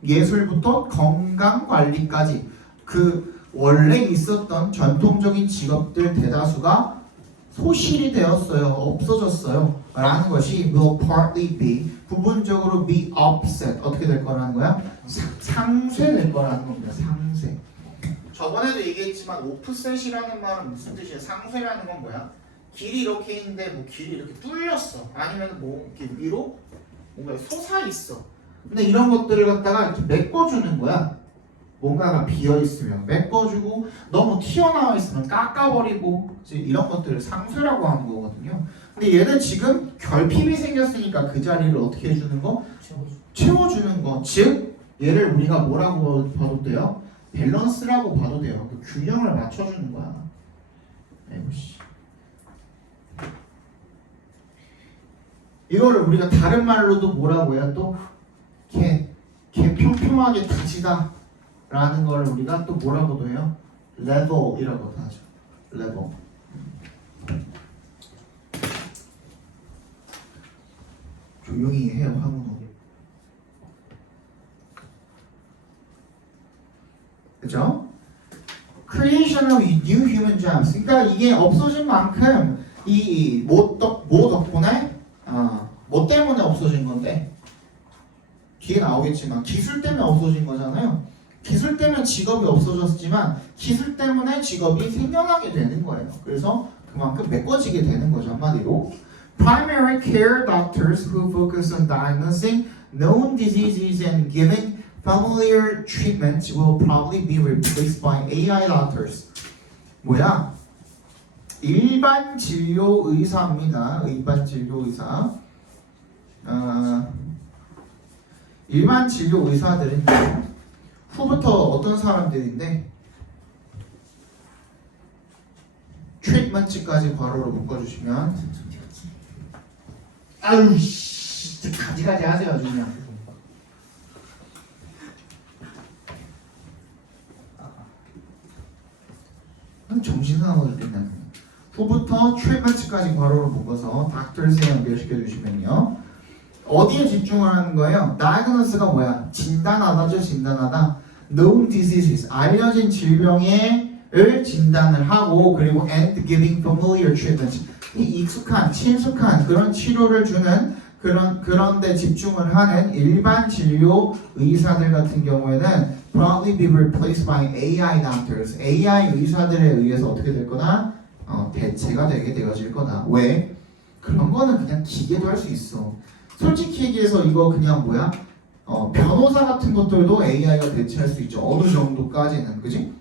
예술부터 건강관리까지 그 원래 있었던 전통적인 직업들 대다수가 소실이 되었어요. 없어졌어요. 라는 것이 will partly be, 부분적으로 be offset. 어떻게 될 거라는 거야? 상쇄될 거라는 겁니다. 상쇄. 저번에도 얘기했지만 오프셋이라는 말은 무슨 뜻이야? 상쇄라는 건 뭐야? 길이 이렇게 있는데 뭐 길이 이렇게 뚫렸어. 아니면 뭐 이렇게 위로 뭔가 솟아 있어. 근데 이런 것들을 갖다가 이렇게 메꿔주는 거야. 뭔가가 비어있으면 메꿔주고 너무 튀어나와 있으면 깎아버리고 이런 것들을 상쇄라고 하는 거거든요. 근데 얘는 지금 결핍이 생겼으니까 그 자리를 어떻게 해주는 거? 채워주는 거. 즉 얘를 우리가 뭐라고 봐도 돼요? 밸런스라고 봐도 돼요. 그 균형을 맞춰주는 거야. 아이고 씨. 이거를 우리가 다른 말로도 뭐라고 해요? 또 평평하게 다지다 라는 걸 우리가 또 뭐라고도 해요? level이라고도 하죠. level. 조용히 해요. 한국어. 그죠? creation of new human jobs. 그러니까 이게 없어진 만큼 뭐 덕분에 뭐 때문에 없어진 건데 뒤에 나오겠지만 기술 때문에 없어진 거잖아요. 기술 때문에 직업이 없어졌지만 기술 때문에 직업이 생겨나게 되는 거예요. 그래서 그만큼 메꿔지게 되는 거죠. 한마디로 Primary care doctors who focus on diagnosing known diseases and giving familiar treatments will probably be replaced by AI doctors. 뭐야? 일반 진료 의사입니다. 일반 진료 의사. 일반 진료 의사들은요. 후부터 어떤 사람들인데 트리트먼트까지 괄호로 묶어주시면 아유 씨 가지가지 하세요. 아주 그냥 정신사나워질 때는 후부터 트리트먼트까지 괄호로 묶어서 닥터스에 연결시켜 주시면요. 어디에 집중을 하는 거예요? 다이그노스가 뭐야? 진단하다죠. 진단하다. known diseases, 알려진 질병을 진단을 하고 그리고 and giving familiar treatment, 익숙한, 친숙한 그런 치료를 주는 그런 데 집중을 하는 일반 진료 의사들 같은 경우에는 probably be replaced by AI doctors. AI 의사들에 의해서 어떻게 될 거다? 대체가 되게 되어질 거다. 왜? 그런 거는 그냥 기계도 할 수 있어. 솔직히 얘기해서 이거 그냥 뭐야? 변호사 같은 것들도 AI가 대체할 수 있죠. 어느 정도까지는, 그지?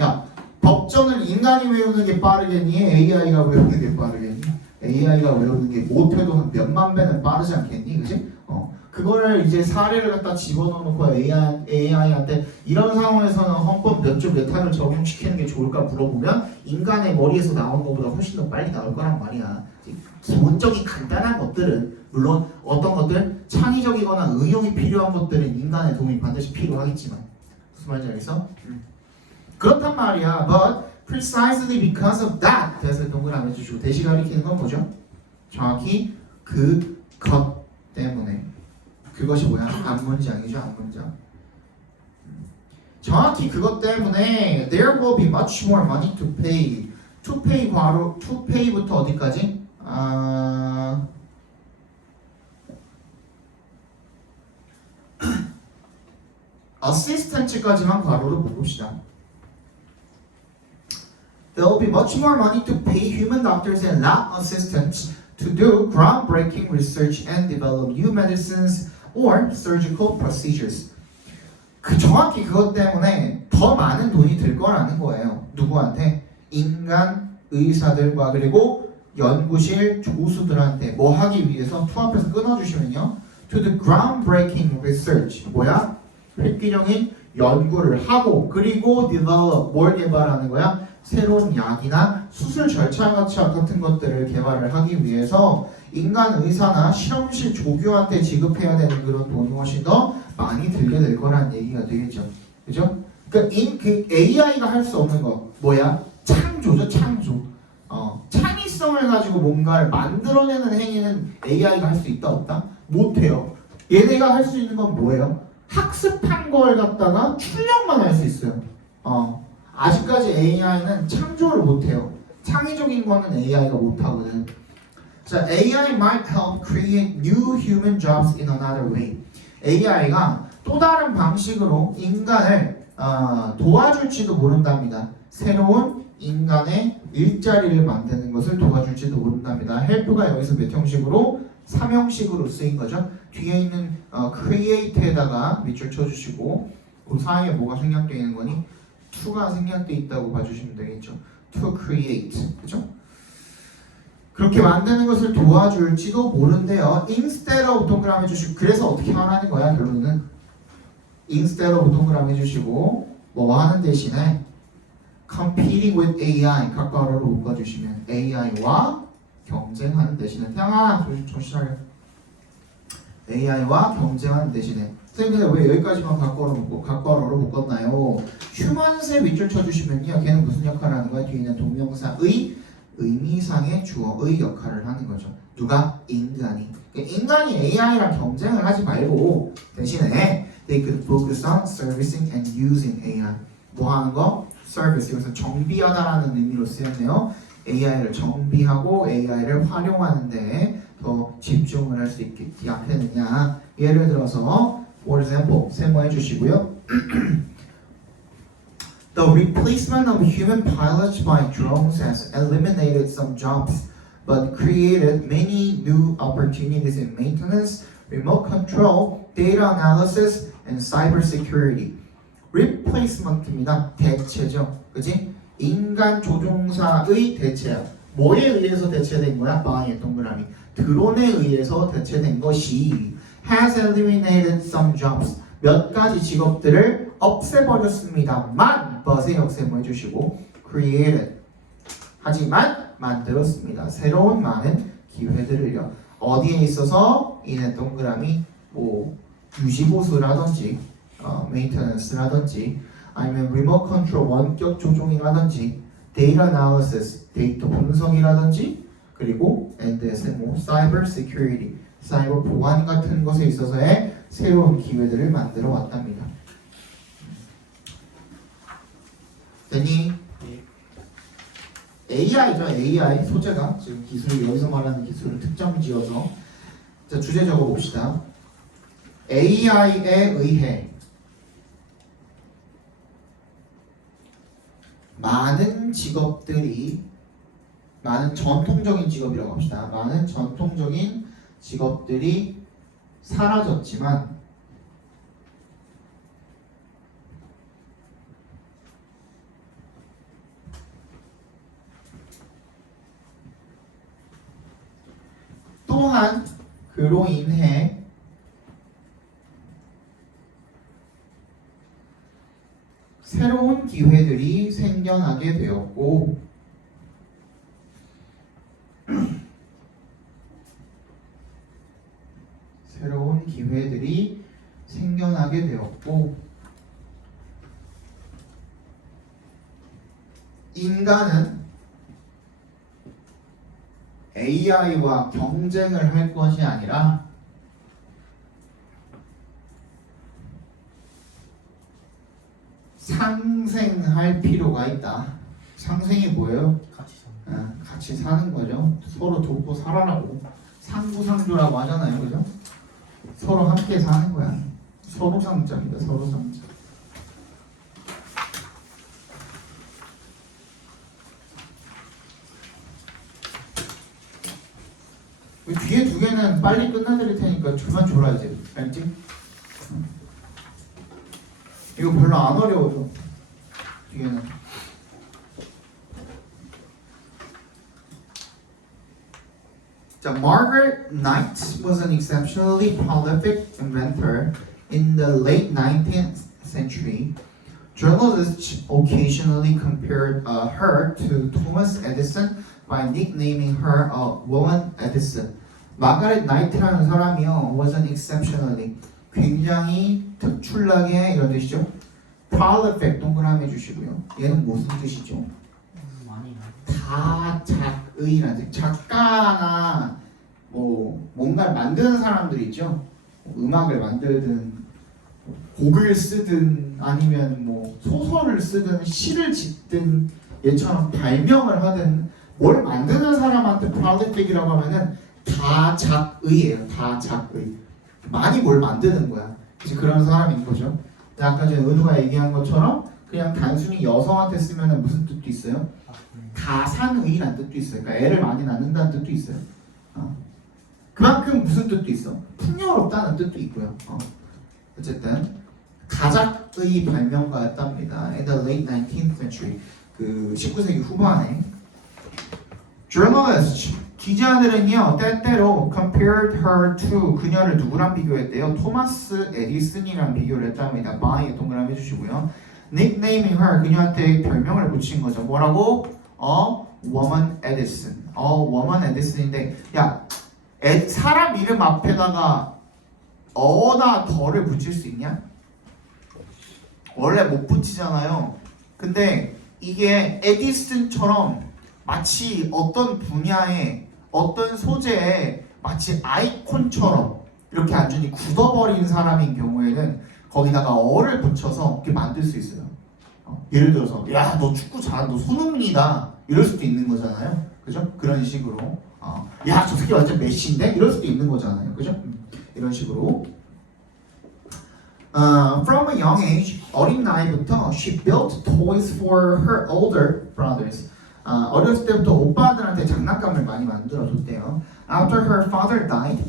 야, 법전을 인간이 외우는 게 빠르겠니? AI가 외우는 게 빠르겠니? AI가 외우는 게 못해도 한 몇만 배는 빠르지 않겠니? 그지? 그거를 이제 사례를 갖다 집어넣고 AI한테 이런 상황에서는 헌법 몇 조 몇 항을 적용시키는 게 좋을까 물어보면 인간의 머리에서 나오는 것보다 훨씬 더 빨리 나올 거란 말이야. 기본적인 간단한 것들은 물론 어떤 것들 창의적이거나 응용이 필요한 것들은 인간의 도움이 반드시 필요하겠지만 무슨 말인지 알겠어? 그렇단 말이야. But precisely because of that 그래서 동그라미 해주시고 대시 가리키는 건 뭐죠? 정확히 그것 때문에 그것이 뭐야? 앞문장이죠. 앞문장. 정확히 그것 때문에 there will be much more money to pay. to pay 괄호 to pay부터 어디까지? assistant까지만 괄호로 봅시다. There will be much more money to pay human doctors and lab assistants to do groundbreaking research and develop new medicines or surgical procedures. 정확히 그것 때문에 더 많은 돈이 들 거라는 거예요. 누구한테? 인간 의사들과 그리고 연구실 조수들한테 뭐 하기 위해서 투 앞에서 끊어주시면요. To the groundbreaking research. 뭐야? 획기적인 연구를 하고 그리고 develop 뭘 개발하는 거야? 새로운 약이나 수술 절차 같은 것들을 개발을 하기 위해서 인간 의사나 실험실 조교한테 지급해야 되는 그런 돈이 훨씬 더 많이 들게 될 거라는 얘기가 되겠죠. 그죠? 그러니까 그 AI가 할 수 없는 거 뭐야? 창조죠, 창조. 창의성을 가지고 뭔가를 만들어내는 행위는 AI가 할 수 있다 없다? 못해요. 얘네가 할 수 있는 건 뭐예요? 학습한 걸 갖다가 출력만 할 수 있어요. 아직까지 AI는 창조를 못해요. 창의적인 거는 AI가 못하거든. 자, AI might help create new human jobs in another way. AI가 또 다른 방식으로 인간을 도와줄지도 모른답니다. 새로운 인간의 일자리를 만드는 것을 도와줄지도 모른답니다. help가 여기서 몇 형식으로? 3형식으로 쓰인 거죠. 뒤에 있는 create에다가 밑줄 쳐주시고 그 사이에 뭐가 생략되어 있는 거니? to가 생략되어 있다고 봐주시면 되겠죠. to create, 그죠? 그렇게 만드는 것을 도와줄지도 모른대요. instead of 동그라미 해주시고 그래서 어떻게 하라는 거야 결론은? instead of 동그라미 해주시고 뭐 하는 대신에 competing with AI 각괄호로 묶어주시면 AI와 경쟁하는 대신에 태양아 정신하게 AI와 경쟁하는 대신에 선생님 왜 여기까지만 각괄호로 묶었나요? 휴먼스에 밑줄 쳐주시면요 걔는 무슨 역할을 하는 거야? 뒤에 있는 동명사의 의미상의 주어의 역할을 하는 거죠. 누가? 인간이. 그러니까 인간이 AI랑 경쟁을 하지 말고 대신에 they could focus on servicing and using AI. 뭐 하는 거? service. 여기서 정비하다라는 의미로 쓰였네요. AI를 정비하고 AI를 활용하는데 더 집중을 할 수 있게 하느냐. 예를 들어서 for example 세모해 주시고요. The replacement of human pilots by drones has eliminated some jobs, but created many new opportunities in maintenance, remote control, data analysis, and cybersecurity. replacement입니다. 대체죠. 그지? 인간 조종사의 대체야. 뭐에 의해서 대체된 거야? by 동그라미. 드론에 의해서 대체된 것이 has eliminated some jobs. 몇 가지 직업들을 없애버렸습니다만 but의 역세모 해주시고 created 하지만 만들었습니다. 새로운 많은 기회들을요. 어디에 있어서 이는 동그라미 뭐 유지보수라든지 maintenance라든지 아니면 remote control 원격 조종이라든지 data analysis 데이터 분석이라든지 그리고 and 세모 cyber security 사이버 보안 같은 것에 있어서의 새로운 기회들을 만들어 왔답니다. 됐니? 네. AI죠. AI 소재가 지금 기술 여기서 말하는 기술을 특정 지어서 자 주제 적어 봅시다. AI에 의해 많은 직업들이 많은 전통적인 직업이라고 합시다. 많은 전통적인 직업들이 사라졌지만 또한 그로 인해 새로운 기회들이 생겨나게 되었고 새로운 기회들이 생겨나게 되었고 인간은 AI와 경쟁을 할 것이 아니라 상생할 필요가 있다. 상생이 뭐예요? 같이 사는. 같이 사는 거죠. 서로 돕고 살아라고 상부상조라고 하잖아요, 그죠? 서로 함께 사는 거야. 서로 상자입니다. 서로 상자. 뒤에 두 개는 빨리 끝나드릴 테니까 그만 줘라 이제. 알지? 이거 별로 안 어려워요. 뒤에는. 자, Margaret Knight was an exceptionally prolific inventor in the late 19th century. Journalists occasionally compared her to Thomas Edison by nicknaming her Woman Edison. 마가렛 나이트라는 사람이요 was an exceptionally 굉장히 특출나게 이런 뜻이죠. prolific 동그라미 해주시고요. 얘는 무슨 뜻이죠? 많이. 다작의라는 뜻. 작가나 뭐 뭔가를 만드는 사람들 있죠. 음악을 만들든 곡을 쓰든 아니면 뭐 소설을 쓰든 시를 짓든 얘처럼 발명을 하든 뭘 만드는 사람한테 prolific이라고 하면은 다작의예요. 다작의. 많이 뭘 만드는 거야. 그래서 그런 사람인 거죠. 아까 전에 은우가 얘기한 것처럼 그냥 단순히 여성한테 쓰면은 무슨 뜻도 있어요? 가산의라는 뜻도 있어요. 그러니까 애를 많이 낳는다는 뜻도 있어요. 그만큼 무슨 뜻도 있어? 풍요롭다는 뜻도 있고요. 어쨌든 다작의 발명가였답니다. In the late 19th century, 그 19세기 후반에 journalists 기자들은요 때때로 compared her to 그녀를 누구랑 비교했대요? 토마스 에디슨이랑 비교를 했답니다. by 동그라미 해주시고요. nicknaming her 그녀한테 별명을 붙인 거죠. 뭐라고? woman Edison. woman Edison인데 야 사람 이름 앞에다가 어나 더를 붙일 수 있냐? 원래 못 붙이잖아요. 근데 이게 에디슨처럼 마치 어떤 분야에 어떤 소재에 마치 아이콘처럼 이렇게 완전히 굳어버린 사람인 경우에는 거기다가 어를 붙여서 이렇게 만들 수 있어요. 예를 들어서 야 너 축구 잘한다, 너 손흥민이다 이럴 수도 있는 거잖아요. 그죠? 그런 식으로 야 저 새끼 완전 메시인데 이럴 수도 있는 거잖아요. 그죠? 이런 식으로 From a young age, 어린 나이부터 she built toys for her older brothers. 어렸을 때부터 오빠들한테 장난감을 많이 만들어줬대요. After her father died,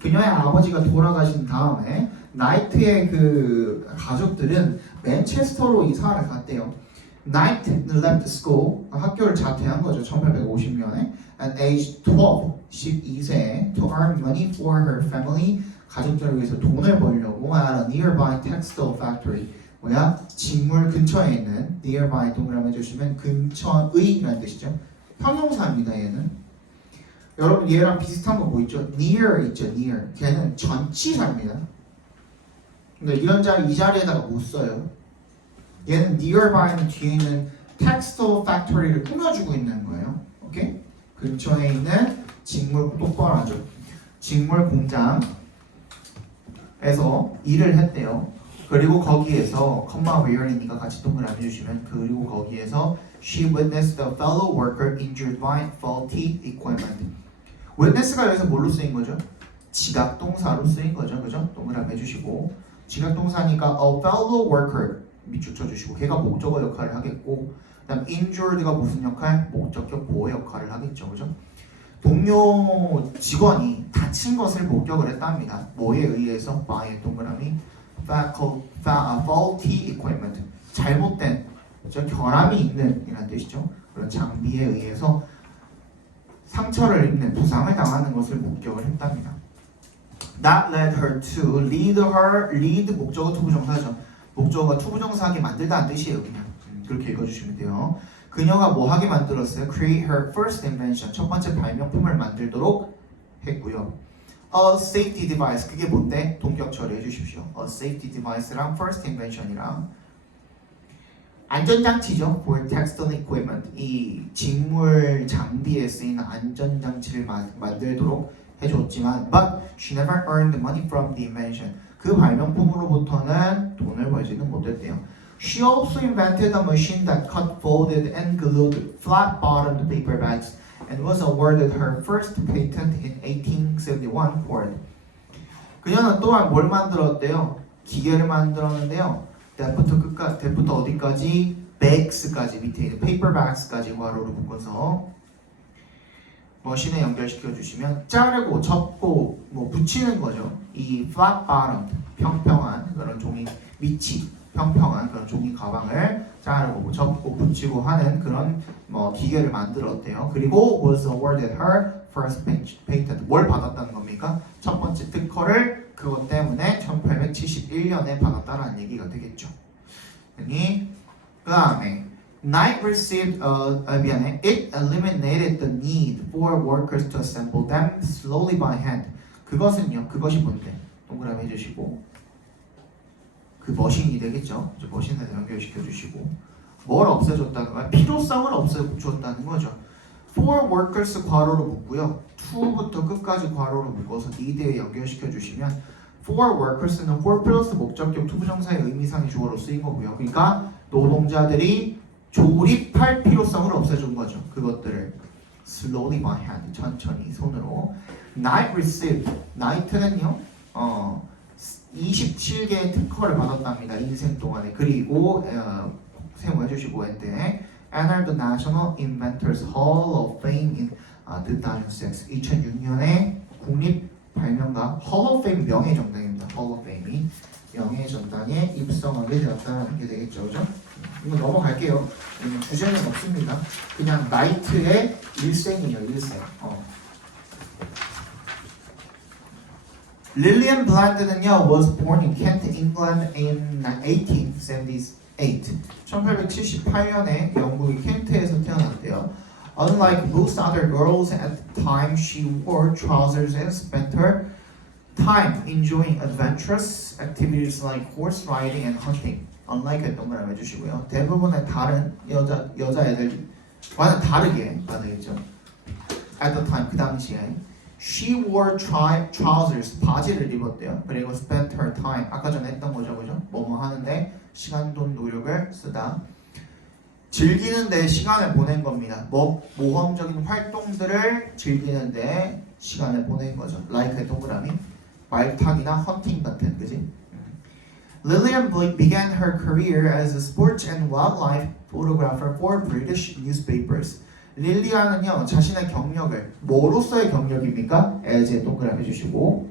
그녀의 아버지가 돌아가신 다음에 나이트의 그 가족들은 맨체스터로 이사를 갔대요. Knight left school, 학교를 자퇴한 거죠. 1850년에 at age 12, 12세에 to earn money for her family, 가족들을 위해서 돈을 벌려고 at a nearby textile factory, 뭐야? 직물 근처에 있는 nearby 동그라미 해주시면 근처의라는 뜻이죠. 형용사입니다. 얘는 여러분 얘랑 비슷한 거 뭐 있죠? near 있죠. near 걔는 전치사입니다. 근데 이런 자리 이 자리에다가 못 써요. 얘는 nearby는 뒤에 있는 textile factory를 꾸며주고 있는 거예요. 오케이? 근처에 있는 직물 똑바로 하죠. 직물 공장에서 일을 했대요. 그리고 거기에서 컴마 where이니까 같이 동그라미 주시면 그리고 거기에서 she witnessed a fellow worker injured by faulty equipment. witness가 여기서 뭘로 쓰인 거죠? 지각 동사로 쓰인 거죠, 그죠? 동그라미 해주시고 지각 동사니까 a fellow worker 밑줄 쳐주시고 걔가 목적어 역할을 하겠고 그다음 injured가 무슨 역할? 목적격 보호 역할을 하겠죠, 그죠? 동료 직원이 다친 것을 목격을 했답니다. 뭐에 의해서? by 동그라미 faulty equipment 잘못된 그죠? 결함이 있는 이란 뜻이죠. 그런 장비에 의해서 상처를 입는 부상을 당하는 것을 목격을 했답니다. That led her to lead 목적어 투부정사죠. 목적어가 투부정사하게 만들다는 뜻이에요. 그냥 그렇게 읽어주시면 돼요. 그녀가 뭐 하게 만들었어요? Create her first invention. 첫 번째 발명품을 만들도록 했고요. A safety device. 그게 뭔데? 동격 처리해 주십시오. A safety device랑 first invention이랑 안전장치죠. For textile equipment. 이 직물 장비에 쓰이는 안전장치를 만들도록 해줬지만 But she never earned money from the invention. 그 발명품으로부터는 돈을 벌지는 못했대요. She also invented a machine that cut, folded, and glued flat-bottomed paper bags and was awarded her first patent in 1871 Ford. 그녀는 또한 뭘 만들었대요? 기계를 만들었는데요. that부터 어디까지? bags까지 밑에 있는 paper bags까지 괄호로 묶어서 머신에 연결시켜 주시면 자르고 접고 뭐 붙이는 거죠. 이 flat-bottomed 평평한 그런 종이 밑이 평평한 그런 종이 가방을 자르고 접고 붙이고 하는 그런 뭐 기계를 만들었대요. 그리고 was awarded her first patent. 뭘 받았다는 겁니까? 첫 번째 특허를 그것 때문에 1871년에 받았다라는 얘기가 되겠죠. 여기 그 다음에 Knight received it eliminated the need for workers to assemble them slowly by hand. 그것이 뭔데? 동그라미 해주시고 그 머신이 되겠죠. 이제 머신에 연결시켜 주시고 뭘 없애줬다는 거야? 필요성을 없애줬다는 거죠. For workers 괄호로 묶고요. to부터 끝까지 괄호로 묶어서 need에 연결시켜 주시면 for workers는 for 플러스 목적격 투부정사의 의미상의 주어로 쓰인 거고요. 그러니까 노동자들이 조립할 필요성을 없애준 거죠. 그것들을 slowly by hand 천천히 손으로. Knight received Knight는요 27개의 특허를 받았답니다. 인생 동안에. 그리고 세모해 주시고 했는데 entered the National Inventors Hall of Fame in 2006. 2006년에 국립 발명가 Hall of Fame 명예전당입니다. Hall of Fame이 명예전당에 입성하게 되었다는 게 되겠죠, 그죠? 이거 넘어갈게요. 주제는 없습니다. 그냥 나이트의 일생이에요, 일생. Lillian Bland는요 was born in Kent, England in 1878. 1878년에 영국의 켄트에서 태어났대요. Unlike most other girls at the time, she wore trousers and spent her time enjoying adventurous activities like horse riding and hunting. Unlike 동그라미 해주시고요. 대부분의 다른 여자애들과는 다르게 되겠죠. At the time, 그 당시에 She wore trousers, 바지를 입었대요. 그리고 spent her time, 아까 전에 했던 거죠, 그죠? 뭐뭐 하는데 시간, 돈, 노력을 쓰다. 즐기는데 시간을 보낸 겁니다. 모험적인 활동들을 즐기는데 시간을 보낸 거죠. Like의 동그라미, 말타기나 헌팅 같은, 그지? Lillian began her career as a sports and wildlife photographer for British newspapers. 릴리아는요 자신의 경력을 뭐로서의 경력입니까? as에 동그라미 해주시고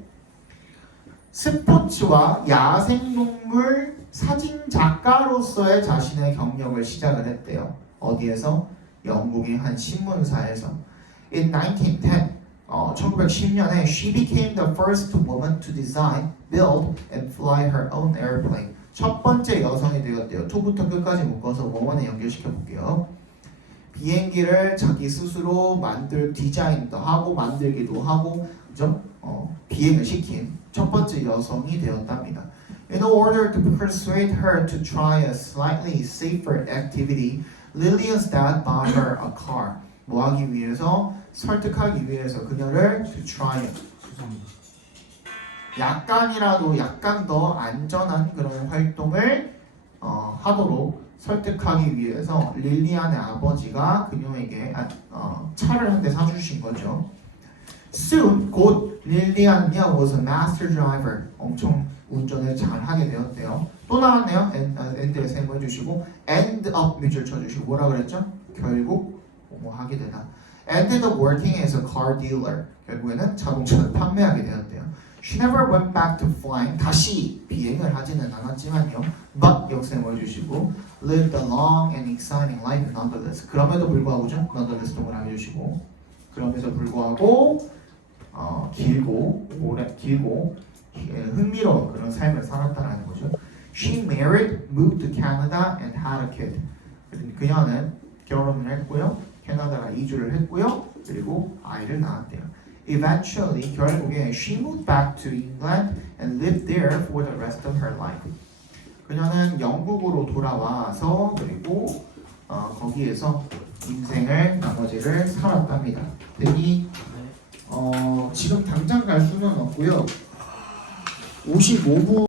스포츠와 야생동물 사진 작가로서의 자신의 경력을 시작을 했대요. 어디에서? 영국의 한 신문사에서. In 1910, 1910년에 she became the first woman to design, build, and fly her own airplane. 첫 번째 여성이 되었대요. to부터 끝까지 묶어서 woman에 연결시켜 볼게요. 비행기를 자기 스스로 디자인도 하고 만들기도 하고, 그죠? 비행을 시킨 첫 번째 여성이 되었답니다. In order to persuade her to try a slightly safer activity, Lillian's dad bought her a car. 뭐 하기 위해서? 설득하기 위해서 그녀를 to try. 죄송합니다. 약간이라도 약간 더 안전한 그런 활동을 하도록 설득하기 위해서 릴리안의 아버지가 그녀에게 차를 한 대 사주신 거죠. Soon, 곧 릴리안은요 was a master driver. 엄청 운전을 잘 하게 되었대요. 또 나왔네요. end에서 해주시고 end up 뮤즈를 쳐주시고 뭐라 그랬죠? 결국 뭐 하게 되다. Ended up working as a car dealer. 결국에는 자동차를 판매하게 되었대요. She never went back to flying. 다시 비행을 하지는 않았지만요. But 역sem을 해주시고 lived a long and exciting life nonetheless. 그럼에도 불구하고죠. nonetheless 동그라미 해주시고 그럼에도 불구하고 길고 흥미로운 그런 삶을 살았다라는 거죠. She married, moved to Canada, and had a kid. 그녀는 결혼을 했고요, 캐나다로 이주를 했고요, 그리고 아이를 낳았대요. Eventually, 결국에 she moved back to England and lived there for the rest of her life. 그녀는 영국으로 돌아와서 그리고 거기에서 인생을 나머지를 살았답니다. 되니 지금 당장 갈 수는 없고요. 55분